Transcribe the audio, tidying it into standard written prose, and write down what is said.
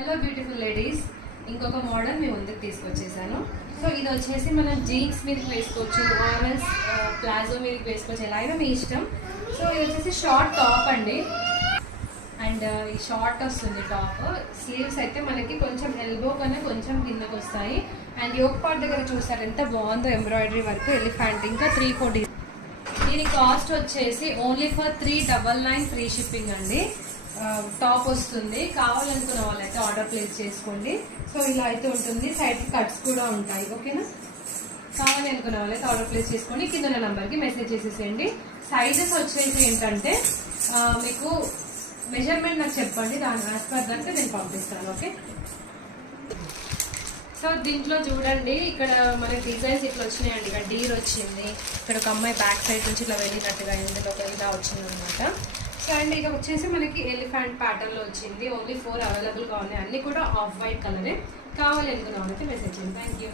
Hello beautiful ladies, ఇంకొక model మీ ముందుకు తీసుకొచ్చేసాను. So ఇది వచ్చేసి మనం జీన్స్ మీదకి వేసుకోవచ్చు, ఆర్ఎల్స్ ప్లాజో మీదకి వేసుకోవచ్చు, ఎలా అయినా మీ ఇష్టం. సో ఇది వచ్చేసి షార్ట్ టాప్ అండి, అండ్ ఈ షార్ట్ వస్తుంది టాప్. స్లీవ్స్ అయితే మనకి కొంచెం ఎల్బో కన్నా కొంచెం కిందకు వస్తాయి. అండ్ యోక్ పార్ట్ దగ్గర చూసారు ఎంత బాగుందో ఎంబ్రాయిడరీ వర్క్, ఎలిఫెంట్. ఇంకా 3-4 దీని కాస్ట్ వచ్చేసి ఓన్లీ ఫర్ 399 ఫ్రీ షిప్పింగ్ అండి. టాప్ వస్తుంది, కావాలనుకున్న వాళ్ళైతే ఆర్డర్ ప్లేస్ చేసుకోండి. సో ఇలా అయితే ఉంటుంది, సైడ్ కట్స్ కూడా ఉంటాయి. ఓకేనా, కావాలి అనుకున్న వాళ్ళైతే ఆర్డర్ ప్లేస్ చేసుకోండి. కింద నంబర్కి మెసేజ్ చేసేసేయండి. సైజెస్ వచ్చేసి ఏంటంటే మీకు మెజర్మెంట్ నాకు చెప్పండి, దాని యాజ్ పర్ దానికి నేను పంపిస్తాను. ఓకే, సో దీంట్లో చూడండి, ఇక్కడ మనకి డిజైన్స్ ఇట్లా వచ్చినాయండి. ఇక్కడ డీర్ వచ్చింది, ఇక్కడ ఒక అమ్మాయి బ్యాక్ సైడ్ నుంచి ఇట్లా వెళ్ళినట్టుగా ఇందులో ఇలా వచ్చింది అనమాట. సో అండ్ ఇక వచ్చేసి మనకి ఎలిఫెంట్ ప్యాటర్న్ లో వచ్చింది. ఓన్లీ 4 అవైలబుల్ గా ఉన్నాయి, అన్ని కూడా ఆఫ్ వైట్ కలరే. కావాలి అనుకున్న వాళ్ళకి మెసేజ్ చేయండి. Thank you.